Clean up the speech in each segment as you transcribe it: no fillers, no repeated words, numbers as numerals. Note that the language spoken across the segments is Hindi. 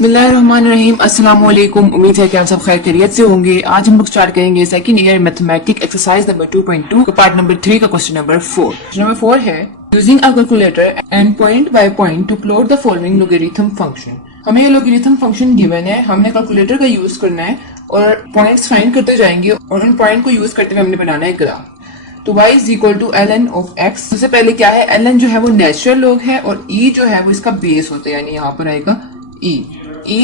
बिस्मिल्लाहिर्रहमानिर्रहीम। अस्सलाम वालेकुम। उम्मीद है कि आप सब खैर खैरियत से होंगे। आज हम लोग स्टार्ट करेंगे second year mathematics exercise number 2.2 का पार्ट नंबर 3 का क्वेश्चन नंबर 4। नंबर 4 है using a calculator and point by point two plot the following logarithm function. हमें ये लोगरिथम फंक्शन गिवन है, हमने कैलकुलेटर का यूज करना है और पॉइंट्स फाइंड करते जाएंगे और उन पॉइंट को यूज करते हुए हमने बनाना है ग्राफ। तो y is equal to ln of x। सबसे पहले क्या है, ln जो है वो नेचुरल लॉग है और e जो है वो इसका बेस होता है, यानी यहाँ पर आएगा e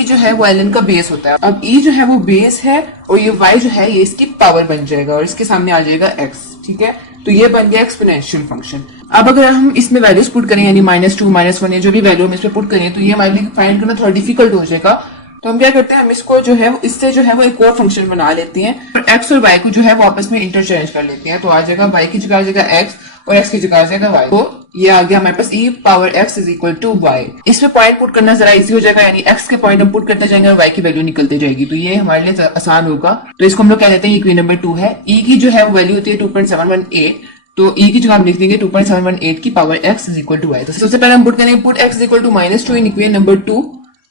जो है वो ln का बेस होता है। अब e जो है वो बेस है और ये y जो है ये इसकी पावर बन जाएगा और इसके सामने आ जाएगा x। ठीक है, तो ये बन गया एक्सपोनेंशियल फंक्शन। अब अगर हम इसमें वैल्यूज पुट करें यानी -2 -1 या जो भी वैल्यू हम इसमें पुट करें तो ये हमारे लिए फाइंड करना थोड़ा डिफिकल्ट हो जाएगा। तो हम क्या करते हैं, हम इसको जो है इससे जो है वो एक और फंक्शन बना लेते हैं और x और y को जो है वो आपस में इंटरचेंज कर लेते हैं। तो आ जाएगा y की जगह आ जाएगा x और x की जगह आ जाएगा y। तो ये आ गया हमारे पास e power x is equal to y। इसमें पॉइंट पुट करना जरा इजी हो जाएगा, यानी x के पॉइंट हम पुट करते जाएंगे और y की वैल्यू निकलती जाएगी, तो ये हमारे लिए आसान होगा। तो इसको हम लोग कह देते हैं इक्वेशन नंबर 2 है। e की जो है वो वैल्यू होती है 2.718, तो e की जगह हम लिख देंगे 2.718 की power x is equal to y। तो सबसे पहले हम पुट करेंगे put x is equal to -2 in equation number 2।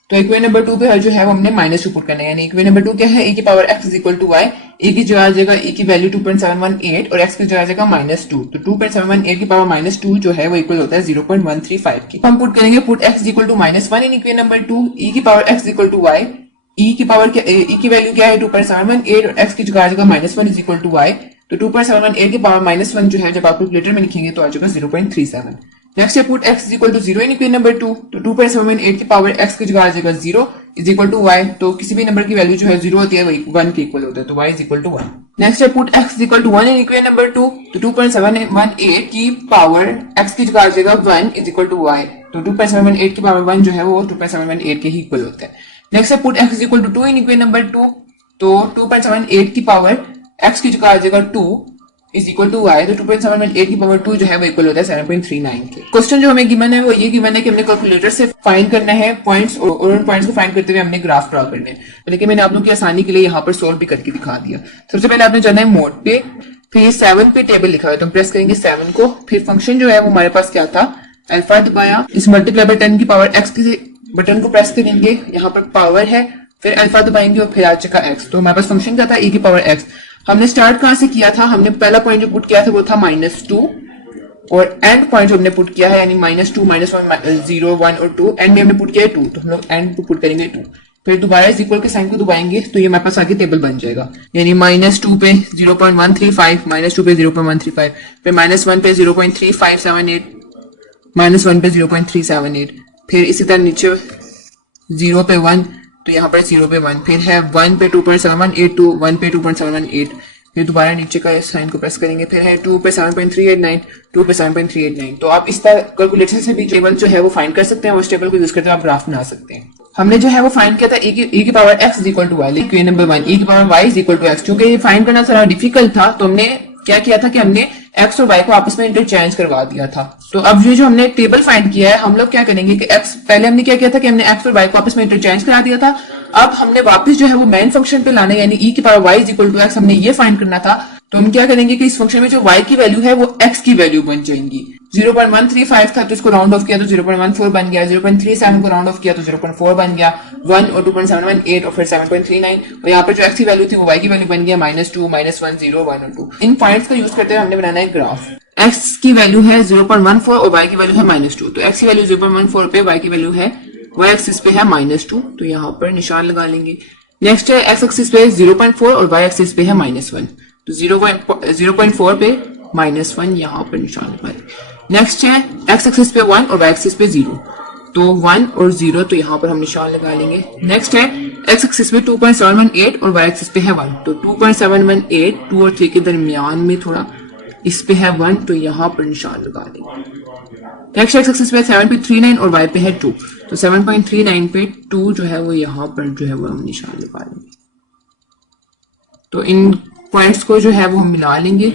तो इक्वेशन नंबर 2 पे जो है वो हमने -2 पुट करना है, यानी इक्वेशन नंबर 2 क्या है, e की power x is equal to y। e की जगह आ जाएगा e की वैल्यू 2.718 और x की जगह आ जाएगा -2। तो 2.718 की पावर -2 जो है वो इक्वल होता है 0.135 की। हम पुट करेंगे put x is equal to -1 in equation number 2। e की power x is equal to y। e की पावर क्या, e की वैल्यू क्या है 2.718 और x की जगह आ जाएगा -1 इज इक्वल टू y। तो 2.718 की पावर -1 जो है जब आप कैलकुलेटर में लिखेंगे तो आ जाएगा 0.37। नेक्स्ट है put x is equal to 0 in equation number 2। तो 2.718 की पावर x की जगह आ जाएगा 0 इज इक्वल टू y। तो किसी भी नंबर की वैल्यू जो है 0 होती है वही 1 के इक्वल होता है, तो y is equal to 1। Next है put x is equal to 1 in equation number 2। तो 2.718 की पावर x की जगह आ जाएगा 1 इज इक्वल टू y। तो 2.718 की पावर 1 जो है वो 2.718 के ही इक्वल होता है। नेक्स्ट है put x is equal to 2 in equation number 2। तो 2.78 की पावर x की जगह आ जाएगा 2 इज इक्वल टू y। तो 2.718 की पावर 2 जो है वो इक्वल होता है 7.39 के। क्वेश्चन जो हमें गिवन है वो ये गिवन है कि हमने कैलकुलेटर से फाइंड करना है पॉइंट्स और उन पॉइंट्स को फाइंड करते हुए हमने ग्राफ ड्रॉ करने हैं, लेकिन मैंने आप लोगों की आसानी के लिए यहाँ पर सोल्व भी करके दिखा दिया। सबसे पहले आपने जाना है मोड पे, फिर 7 पे टेबल लिखा है तो हम प्रेस करेंगे 7 को। फिर फंक्शन जो है वो हमारे पास क्या था, अल्फा दबाया, इस मल्टीप्लाई बाय 10 की पावर x के बटन को प्रेस करेंगे, यहाँ पर पावर है, फिर अल्फा दबाएंगे और फिर आ जाएगा x। तो हमारे पास फंक्शन क्या था, e की पावर x। हमने स्टार्ट कहां से किया था, हमने पहला पॉइंट जो पुट किया था वो था -2 और एंड पॉइंट जो हमने पुट किया है यानी -2 -1 0 1 और 2, एंड में हमने पुट किया है 2, तो हम लोग एंड पुट करेंगे 2। फिर दोबारा इज इक्वल के साइन को दबाएंगे तो ये हमारे पास आगे टेबल बन जाएगा, यानी -2 पे 0.135, -2 पे 0.135, फिर -1 पे 0.3578, -1 पे 0.378, फिर इसी तरह नीचे 0 पे 1, तो यहाँ पर 0 पे 1, फिर है 1 पे 2.7182, 1 पे 2.718, फिर दोबारा नीचे का साइन को प्रेस करेंगे, फिर है 2 पे 7.389, 2 पे 7.389। तो आप इस तरह कैलकुलेटर से भी टेबल जो है वो फाइंड कर सकते हैं और उस टेबल को यूज करते हुए आप ग्राफ बना सकते हैं। हमने जो है वो फाइंड किया था e की power x is equal to y, equation number 1 e की power y is equal to x। क्योंकि ये फाइंड करना थोड़ा डिफिकल्ट था तो हमने क्या किया था कि हमने x और y को आपस में इंटरचेंज करवा दिया था। तो अब ये जो हमने टेबल फाइंड किया है हम लोग क्या करेंगे कि x, पहले हमने क्या किया था कि हमने x और y को आपस में इंटरचेंज करा दिया था। अब हमने वापस जो है वो मेन फंक्शन पे लाना है, यानी e की power y is equal to x हमने ये फाइंड करना था। तो हम क्या करेंगे कि इस फंक्शन में जो y की वैल्यू है वो x की वैल्यू बन जाएंगी। 0.135 था तो इसको राउंड ऑफ किया तो 0.14 बन गया, 0.37 को राउंड ऑफ किया तो 0.4 बन गया, 1 और 2.718 और फिर 7.39, और यहाँ पर जो x की वैल्यू थी वो y की वैल्यू बन गया -2 -1 0 1 और 2। इन पॉइंट्स का यूज करते हुए हमने बनाना है ग्राफ। x की वैल्यू है 0.14 और y की वैल्यू है -2। तो x की वैल्यू 0.14 पे, y की वैल्यू है y एक्सिस पे है -2, तो यहाँ पर निशान लगा लेंगे। नेक्स्ट है x एक्सिस पे 0.4 और y एक्सिस पे है -1, तो 0.4 पे -1 यहाँ पर निशान लगा लेंगे। नेक्स्ट है x एक्सिस पे 1 और y एक्सिस पे 0, तो 1 और 0 तो यहाँ पर हम निशान लगा लेंगे। नेक्स्ट है x एक्सिस पे 2.718 और y एक्सिस पे है 1, तो 2.718 2 और 3 के दरमियान में थोड़ा इस पे है 1, तो यहाँ पर निशान लगा देंगे। नेक्स्ट x एक्सिस पे 7.39 और y पे है 2, तो 7.39 पे 2 जो है वो यहाँ पर जो है वो हम निशान लगा लेंगे। तो इन पॉइंट्स को जो है वो हम मिला लेंगे।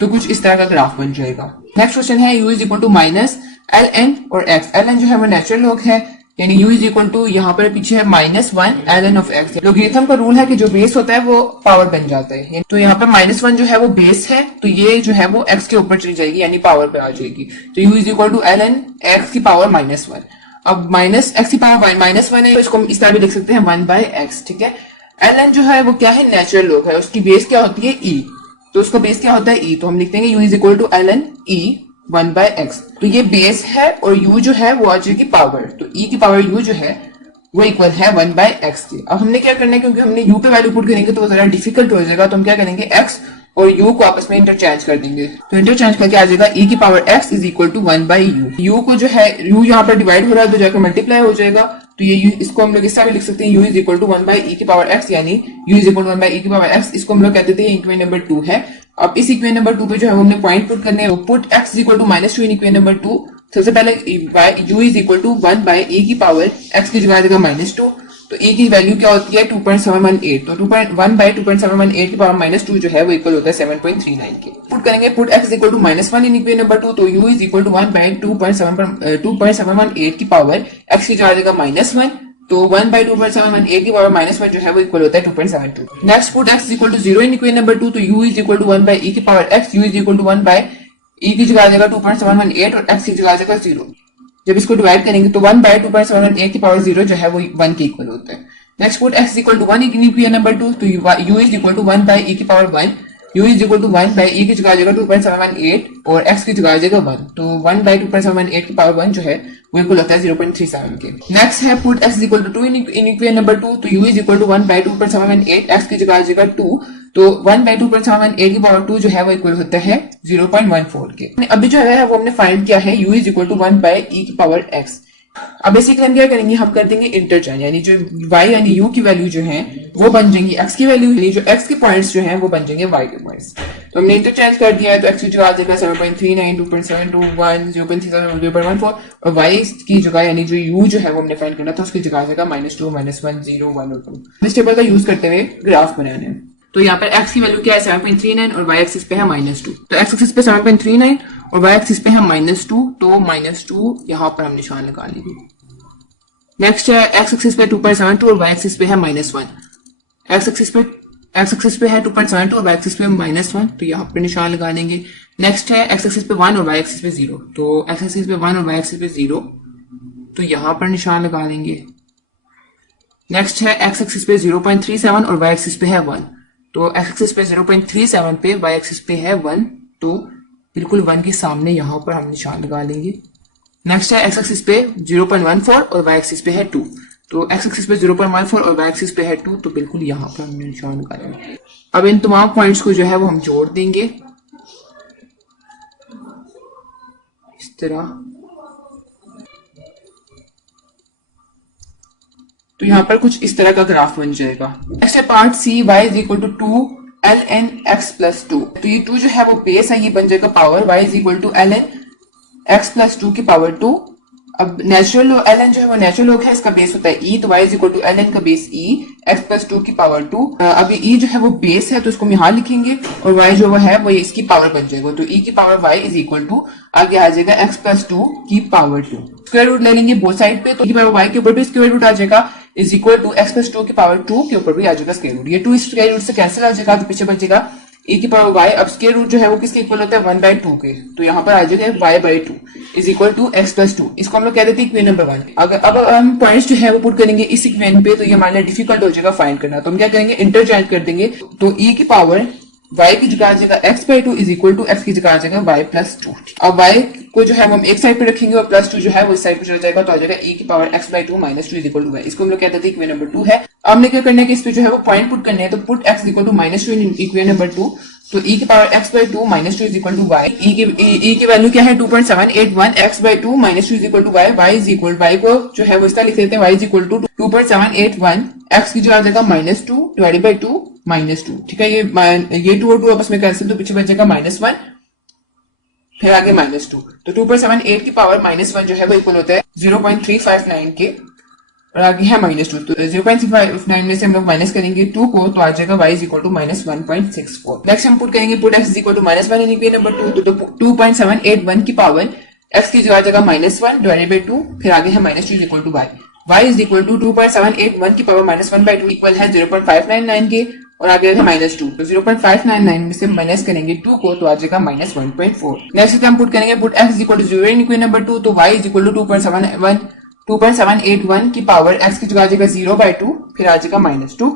तो कुछ इस तरह का ग्राफ बन जाएगा। नेक्स्ट क्वेश्चन है u is equal to -ln और x। ln जो है वो नेचुरल लॉग है, यानी u इज इक्वल टू यहाँ पर पीछे है -1 ln ऑफ x। लोगरिथम का रूल है कि जो बेस होता है वो पावर बन जाता है, तो यहाँ पर -1 जो है वो बेस है, तो ये जो है वो x के ऊपर चली जाएगी यानी पावर पे आ जाएगी। तो u is equal to ln x की पावर -1। अब माइनस एक्स की पावर -1 है, तो इसको हम इस तरह भी लिख सकते हैं 1/x। ठीक है, ln जो है वो क्या है, नेचुरल लॉग है, उसकी बेस क्या होती है e, तो उसका बेस क्या होता है e, तो हम लिख देंगे u is equal to ln e 1/x। तो ये बेस है और u जो है वो आ जाएगी पावर, तो e की पावर u जो है वो इक्वल है 1/x के। अब हमने क्या करना है, क्योंकि हमने u पे वैल्यू पुट करेंगे तो वो जरा डिफिकल्ट हो जाएगा, तो हम क्या करेंगे x और u को आपस में इंटरचेंज कर देंगे, तो इंटरचेंज करके आ जाएगा e की power x is equal to 1/u। u को जो है u यहाँ पर डिवाइड हो रहा है तो जाकर मल्टीप्लाई हो जाएगा, तो ये इसको हम लोग इस तरह भी लिख सकते हैं u is equal to 1/e की पावर x, यानी u is equal to 1/e की पावर x। इसको हम लोग कहते थे इक्वेशन नंबर 2 है। अब इस इक्वेशन नंबर 2 पे जो है हमने पॉइंट पुट करने हैं, put x is equal to -2 in equation number 2। सबसे पहले u is equal to 1/e की पावर x की जगह आ जाएगा -2, तो e की वैल्यू क्या होती है 2.718, तो 1/2.718 की पावर -2 जो है वो इक्वल होता है 7.39 के। पुट करेंगे put x equal to -1 in equation number 2, तो u इज इक्वल टू 1/2.718 की पावर x की जगह आ जाएगा -1, तो 1/2.718 की पावर -1 जो है वो इक्वल होता है 2.72। Next put x equal to 0 in equation number 2, तो u is equal to 1/e की power x, u is equal to 1/e की जगह आ जाएगा 2.718 और x की जगह आ जाएगा 0। जब इसको डिवाइड करेंगे तो 1/2.718 की पावर 0 जो है वो 1 के इक्वल होता है। Next put x equal to 1 in equation number 2, तो u is equal to 1/e की power 1, u is equal to 1/e की जगह आ जाएगा 2.718 और x की जगह आ जाएगा 1, तो 1/2.718 की पावर 1 जो है वो इक्वल होता है 0.37 के। नेक्स्ट है put x equal to 2 in equation number 2, तो u is equal to 1/2.718, x की जगह आ जाएगा 2, तो 1/2.718 की पावर 2 जो है वो इक्वल होता है 0.14 के। अभी जो है वो हमने फाइंड किया है u is equal to 1/e की पावर x। अब बेसिकली हम क्या करेंगे, हम कर देंगे इंटरचेंज, यानी जो y यानी u की वैल्यू जो है वो बन जाएंगी x की वैल्यू, यानी जो x के पॉइंट्स जो हैं वो बन जाएंगे y के पॉइंट्स। तो हमने इंटरचेंज कर दिया है, तो x की जगह आ जाएगा 7.39, 2.721, 0.37, 0.14 और y की जगह यानी जो u जो है वो हमने फाइंड करना था उसकी जगह आ जाएगा -2, -1, 0, 1 और 2। इस टेबल का यूज करते हुए ग्राफ बनाने हैं, तो यहाँ पर x की वैल्यू क्या है 7.39 और y एक्सिस पे है -2, तो x एक्सिस पे 7.39 और y एक्सिस पे है -2, तो -2 यहाँ पर हम निशान लगा लेंगे। नेक्स्ट है x एक्सिस पे 2.72 और y एक्सिस पे है -1, x एक्सिस पे है 2.72 और y एक्सिस पे -1, तो यहाँ पर निशान लगा लेंगे। नेक्स्ट है x एक्सिस पे 1 और y एक्सिस पे 0, तो x एक्सिस पे 1 और y एक्सिस पे 0, तो यहाँ पर निशान लगा लेंगे। नेक्स्ट है x एक्सिस पे 0.37 और y एक्सिस पे है 1, तो x एक्सिस पे 0.37 पे y एक्सिस पे है 1, तो बिल्कुल 1 के सामने यहाँ पर हम निशान लगा लेंगे। नेक्स्ट है x एक्सिस पे 0.14 और y एक्सिस पे है 2, तो x एक्सिस पे 0.14 और y एक्सिस पे है 2, तो बिल्कुल यहाँ पर हमने निशान लगा लेंगे। अब इन तमाम पॉइंट्स को जो है वो हम जोड़ देंगे इस तरह, तो यहाँ पर कुछ इस तरह का ग्राफ बन जाएगा। नेक्स्ट है part C, y is equal to 2 ln x plus 2, तो ये 2 जो है वो बेस है, ये बन जाएगा power, y is equal to ln x plus 2 की पावर 2। अब नेचुरल ln जो है वो नेचुरल लॉग है, इसका बेस होता है e, तो y is equal to ln का बेस e x प्लस 2 की पावर 2। अब ये e जो है वो बेस है तो इसको हम यहाँ लिखेंगे और y जो है वो इसकी पावर बन जाएगा, तो e की power y is equal to आगे आ जाएगा x प्लस 2 की पावर 2। स्क्वायर रूट ले लेंगे बोथ साइड पे, तो e की पावर y के ऊपर भी स्क्वायर रूट आ जाएगा is equal to x plus 2 की पावर 2 के ऊपर भी आ जाएगा स्क्वायर रूट। ये 2 स्क्वायर रूट से कैंसिल आ जाएगा, तो पीछे बचेगा e की पावर y। अब स्क्वायर रूट जो है वो किसके इक्वल होता है 1/2 के, तो यहाँ पर आ जाएगा y/2 is equal to x plus 2, इसको हम लोग कह देते हैं इक्वेशन नंबर 1। अगर अब हम पॉइंट्स जो है वो पुट करेंगे इस इक्वेशन पे, तो ये हमारे लिए डिफिकल्ट हो जाएगा फाइंड करना, तो हम क्या करेंगे इंटरचेंज कर देंगे, तो e की पावर y की जगह आ जाएगा x/2 is equal to x की जगह आ जाएगा y प्लस 2। अब y को जो है हम एक साइड पे रखेंगे और प्लस 2 जो है वो इस साइड पे चला जाएगा, तो आ जाएगा e की power x/2 minus 2 is equal to y। इसको हम लोग कहते हैं इक्वेशन नंबर 2 है। अब हमने क्या करना है कि इस पे जो है वो पॉइंट पुट करने हैं, तो put x equal to -2 in equation number 2, तो e की power x/2 minus 2 is equal to y। e की वैल्यू क्या है 2.781, x/2 minus 2 is equal to y, y is equal y को जो है वो इस तरह लिख देते हैं, y is equal to 2.781, x की जगह आ जाएगा -2 डिवाइडेड बाय 2 -2। ठीक है, ये 2 और 2 आपस में कैंसिल, तो पीछे बचेगा -1 फिर आगे -2, तो 2.78 की पावर -1 जो है वो इक्वल होता है 0.359 के और आगे है -2, तो 0.359 में से हम लोग माइनस करेंगे 2 को, तो आ जाएगा y is equal to -1.64। Next हम पुट करेंगे put x is equal to -1 in equation number 2, तो 2.781 की पावर x की जगह जगह -1 डिवाइडेड बाई 2, फिर आगे है -2 equal to y। y is equal to 2.781 की पावर -1/2 इक्वल है 0.599 के, और आगे है -2। तो 0.599 में से माइनस करेंगे 2 को तो आ जाएगा -1.4। नेक्स्ट हम पुट करेंगे put x equal to 0 in equation number 2, तो y इज इक्वल टू 2.781 की पावर x की जगह आ जाएगा 0/2, फिर आ जाएगा -2।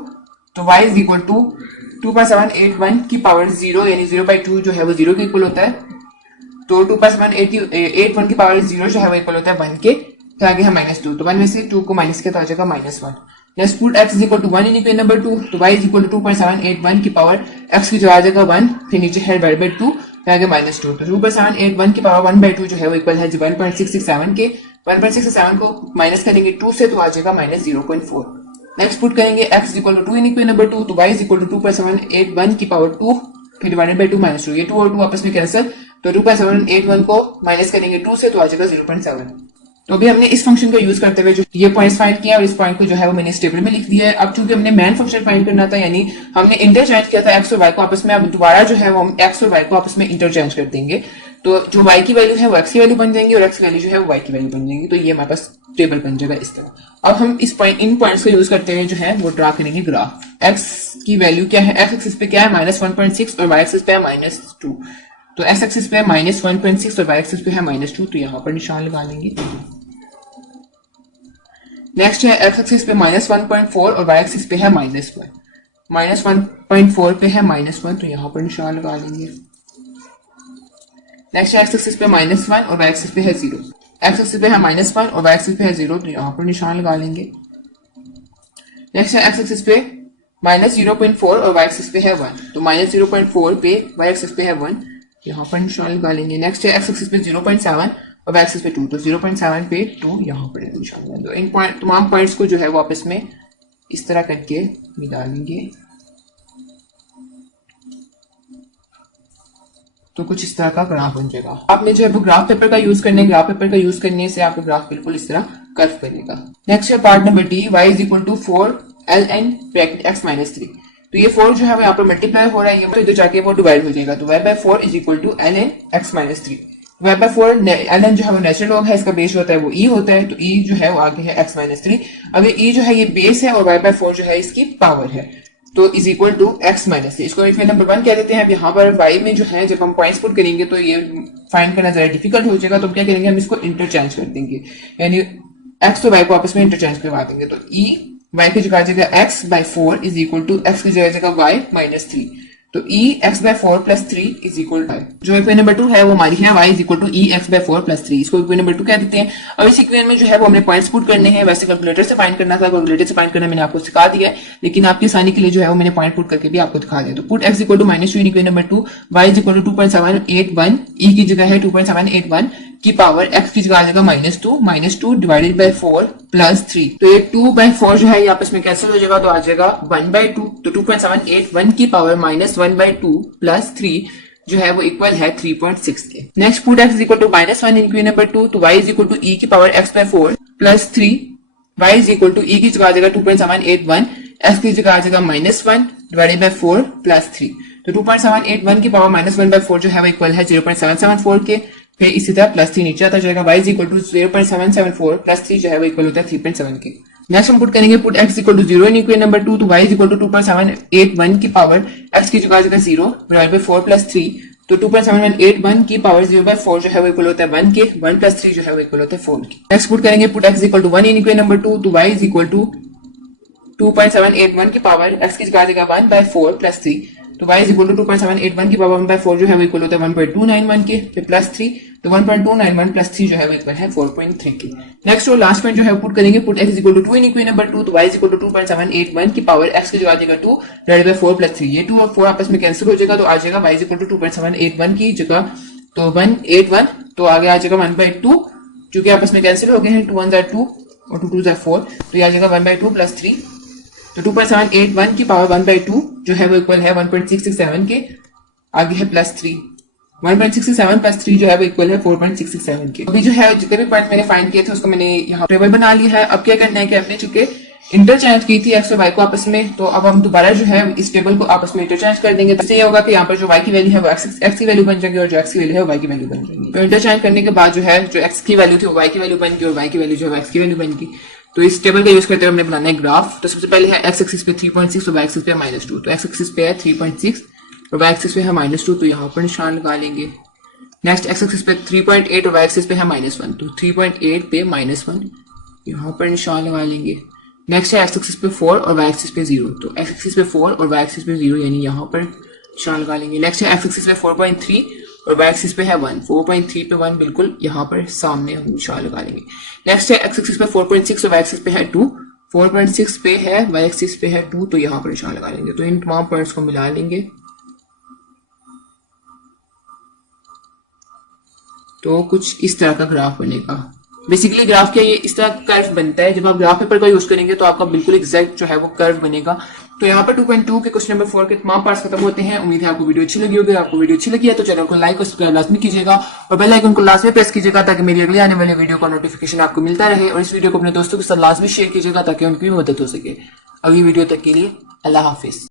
तो y इज इक्वल टू 2.781 की पावर 0 यानी 0/2 जो है वो 0 के इक्वल होता है। तो 2.781 की पावर 0 जो है वो इक्वल होता है 1 के, फिर आगे है -2। तो 1 में से 2 को माइनस किया तो आ जाएगा -1। Next put x is equal to 1 in equation number 2, तो y इज इक्वल टू 2.781 की पावर x की जगह आ जाएगा 1, फिर नीचे है डिवाइड बाई 2, फिर आगे -2। तो 2.781 की पावर 1/2 जो है वो इक्वल है 1.667 के। 1.667 को माइनस करेंगे 2 से तो आ जाएगा -0.4। नेक्स्ट पुट करेंगे x equal to 2 in equation number 2, तो y इज इक्वल टू 2.781 की पावर 2, फिर डिवाइडेड बाई 2 -2। ये 2 और 2 आपस में कैंसिल, तो 2.781 को माइनस करेंगे 2 से तो आ जाएगा 0.7। तो अभी हमने इस फंक्शन का यूज करते हुए जो ये पॉइंट्स फाइंड किया और इस पॉइंट को जो है वो मैंने इस टेबल में लिख दिया है। अब चूंकि हमने मेन फंक्शन फाइंड करना था, यानी हमने इंटरचेंज किया था x और y को आपस में, अब दोबारा जो है वो हम x और y को आपस में इंटरचेंज कर देंगे। तो जो y की वैल्यू है वो x की वैल्यू बन जाएंगी और x की वैल्यू जो है वो y की वैल्यू बन जाएंगी। तो ये हमारे पास टेबल बन जाएगा इस तरह। अब हम इस पॉइंट इन पॉइंट्स को यूज करते हुए जो है वो ड्रा करेंगे ग्राफ। x की वैल्यू क्या है, x एक्सिस पे क्या है -1.6 और y एक्सिस पे है -2। तो x एक्सिस पे है -1.6 और y एक्सिस पे है -2, तो यहाँ पर निशान लगा लेंगे। नेक्स्ट है x एक्सिस पे -1.4 और y एक्सिस पे है -1। -1.4 पे है -1, तो यहाँ पर निशान लगा लेंगे। नेक्स्ट है x एक्सिस पे -1 और y एक्सिस पे है 0। x एक्सिस पे है -1 और y एक्सिस पे है 0, तो यहाँ पर निशान लगा लेंगे। नेक्स्ट है x एक्सिस पे -0.4 और y एक्सिस पे है 1, तो -0.4 पे y एक्सिस पे है 1, यहाँ पर निशान लगा लेंगे। नेक्स्ट है x एक्सिस पे 0.7 और y एक्सिस पे 2, तो 0.7 पे 2 यहाँ पर निशान लगा। तो इन पॉइंट तमाम पॉइंट्स को जो है वो आपस में इस तरह करके मिला लेंगे। तो कुछ इस तरह का ग्राफ बन जाएगा। आपने जो है वो ग्राफ पेपर का यूज करने, ग्राफ पेपर का यूज करने से आपका ग्राफ बिल्कुल इस तरह कर्व बनेगा। नेक्स्ट है part number D, y is equal to 4ln bracket x minus 3। तो ये 4 जो है वो यहाँ पर मल्टीप्लाई हो रहा है, ये इधर जाके वो डिवाइड हो जाएगा। तो y by 4 is equal to ln x minus 3। y by 4 ln जो है वो नेचुरल लॉग है, इसका बेस होता है वो e होता है, तो e जो है वो आगे है x माइनस 3। अब ये e जो है ये बेस है और y बाय 4 जो है इसकी पावर है, तो is equal to x minus 3। इसको इक्वेशन नंबर 1 कह देते हैं। अब यहाँ पर y में जो है जब हम पॉइंट्स पुट करेंगे तो ये फाइंड करना जरा डिफिकल्ट हो जाएगा, तो हम क्या करेंगे, हम इसको इंटरचेंज कर देंगे, यानी x तो y को आपस में इंटरचेंज करवा देंगे। तो e y की जगह जगह x by 4 is equal to x की जगह जगह y माइनस 3। तो e x by 4 plus 3 is equal to, जो इक्वेशन नंबर 2 है वो हमारी है y is equal to e x by 4 plus 3। इसको इक्वेशन नंबर 2 कह देते हैं। अब इस इक्वेशन में जो है वो हमने पॉइंट्स पुट करने हैं। वैसे कैलकुलेटर से फाइंड करना था, कैलकुलेटर से फाइंड करना मैंने आपको सिखा दिया है, लेकिन आपकी आसानी के लिए जो है वो मैंने पॉइंट पुट करके भी आपको दिखा दिया। तो put x equal to -2 in equation number 2, y is equal to 2.781, e की जगह है 2.781 की पावर x की जगह आ जाएगा -2 डिवाइडेड बाय 4 प्लस 3। तो ये 2/4 जो है ये आपस में कैंसिल हो जाएगा, तो आ जाएगा 1/2। तो 2.781 की पावर -1/2 प्लस 3 जो है वो इक्वल है 3.6 के। Next put x is equal to -1 in equation number 2, तो y is equal to e की power x by 4 plus 3, y is equal to e की जगह आ जाएगा 2.781, x की जगह आ जाएगा -1 डिवाइडेड बाय 4 प्लस 3। तो 2.781 की पावर -1/4 जो है वो इक्वल है 0.774 के। फिर इसी तरह प्लस 3 नीचे आता जाएगा, y is equal to 0.774 plus 3 जो है वो इक्वल होता है 3.7 के। नेक्स्ट हम पुट करेंगे put x equal to 0 in equation number 2, तो y इज इक्वल टू 2.781 की पावर x की जगह 0 डिवाइड बाय 4 प्लस 3। तो 2.781 की पावर 0/4 जो है वो इक्वल होता है 1 के, 1 प्लस 3 जो है वो इक्वल होता है 4 के। नेक्स्ट पुट करेंगे put x equal to 1 in equation number 2, तो y इज इक्वल टू 2.781 की पावर x की जगह 1/4 प्लस 3। तो y इज इक्वल टू 2.781 की पावर 1/4 जो है वो इक्वल होता है 1.291 के, फिर प्लस 3। तो 1.291 प्लस 3 जो है वो इक्वल है 4.3 के। नेक्स्ट और लास्ट पॉइंट जो है पुट करेंगे put x equal to 2 in equation number 2, तो y इज इक्वल टू 2.781 की पावर x की जगह आ जाएगा 2 डिवाइडेड बाय 4 प्लस 3। ये 2 और 4 आपस में कैंसिल हो जाएगा, तो आ जाएगा y इज इक्वल टू 2.781 की जगह तो 181, तो आगे आ जाएगा 1/2, क्योंकि आपस में कैंसिल हो गए हैं, 2 1 जार 2 और 2 2 जार 4, तो ये आ जाएगा 1/2 प्लस 3। तो 2.781 की पावर 1/2 जो है वो इक्वल है 1.667 के, आगे है प्लस 3। 1.667 प्लस 3 जो है वो इक्वल है 4.667 के। अभी जो है जितने भी पॉइंट मैंने फाइंड किए थे उसको मैंने यहाँ टेबल बना लिया है। अब क्या करना है कि हमने चूंकि इंटरचेंज की थी एक्स और वाई को आपस में, तो अब हम दोबारा जो है इस टेबल को आपस में इंटरचेंज कर देंगे। तो ये होगा कि यहाँ पर जो वाई की वैल्यू है वो एक्स की वैल्यू बन जाएगी और जो एक्स की वैल्यू है वो वाई की वैल्यू बन जाएगी। तो इंटरचेंज करने के बाद जो है जो एक्स की वैल्यू थी वो वाई की वैल्यू बन गई और वाई की वैल्यू जो है एक्स की वैल्यू बन गई। तो इस टेबल का यूज करते हुए हमने बनाना है ग्राफ। तो सबसे पहले है एक्स एक्सिस पे 3.6 और वाई एक्सिस पे -2। तो एक्स एक्सिस पे है 3.6 और वाई एक्सिस पे है -2, तो यहाँ पर निशान लगा लेंगे। नेक्स्ट एक्स एक्सिस पे 3.8 और वाई एक्सिस पे है -1, तो 3.8 पे -1 यहाँ पर निशान लगा लेंगे। नेक्स्ट है एक्स एक्सिस पे 4 और वाई एक्सिस पे 0, तो एक्स एक्सिस पे 4 और वाई एक्सिस पे 0 यानी यहाँ पर निशान लगा लेंगे। नेक्स्ट है एक्स एक्सिस पे 4.3 और वाई एक्सिस पे है 1, 4.3 पे 1 बिल्कुल यहाँ पर सामने हम निशान लगा लेंगे। नेक्स्ट है एक्स एक्सिस पे 4.6 और वाई एक्सिस पे है 2, 4.6 पे है वाई एक्सिस पे है 2, तो यहाँ पर निशान लगा लेंगे। तो इन तमाम पॉइंट्स को मिला लेंगे तो कुछ इस तरह का ग्राफ बनेगा। बेसिकली ग्राफ क्या, ये इस तरह कर्व बनता है। जब आप ग्राफ पेपर का यूज करेंगे तो आपका बिल्कुल एग्जैक्ट जो है वो कर्व बनेगा। तो यहाँ पर 2.2 के क्वेश्चन नंबर 4 के तमाम पार्ट्स खत्म होते हैं। उम्मीद है आपको वीडियो अच्छी लगी होगी। आपको वीडियो अच्छी लगी है तो चैनल को लाइक और सब्सक्राइब लाजमी कीजिएगा और बेल आइकन को लाजमी प्रेस कीजिएगा ताकि मेरी अगली आने वाली वीडियो का नोटिफिकेशन आपको मिलता रहे। और इस वीडियो को अपने दोस्तों के साथ लाजमी शेयर कीजिएगा ताकि उनकी भी मदद हो सके। अगली वीडियो तक के लिए अल्लाह हाफिज।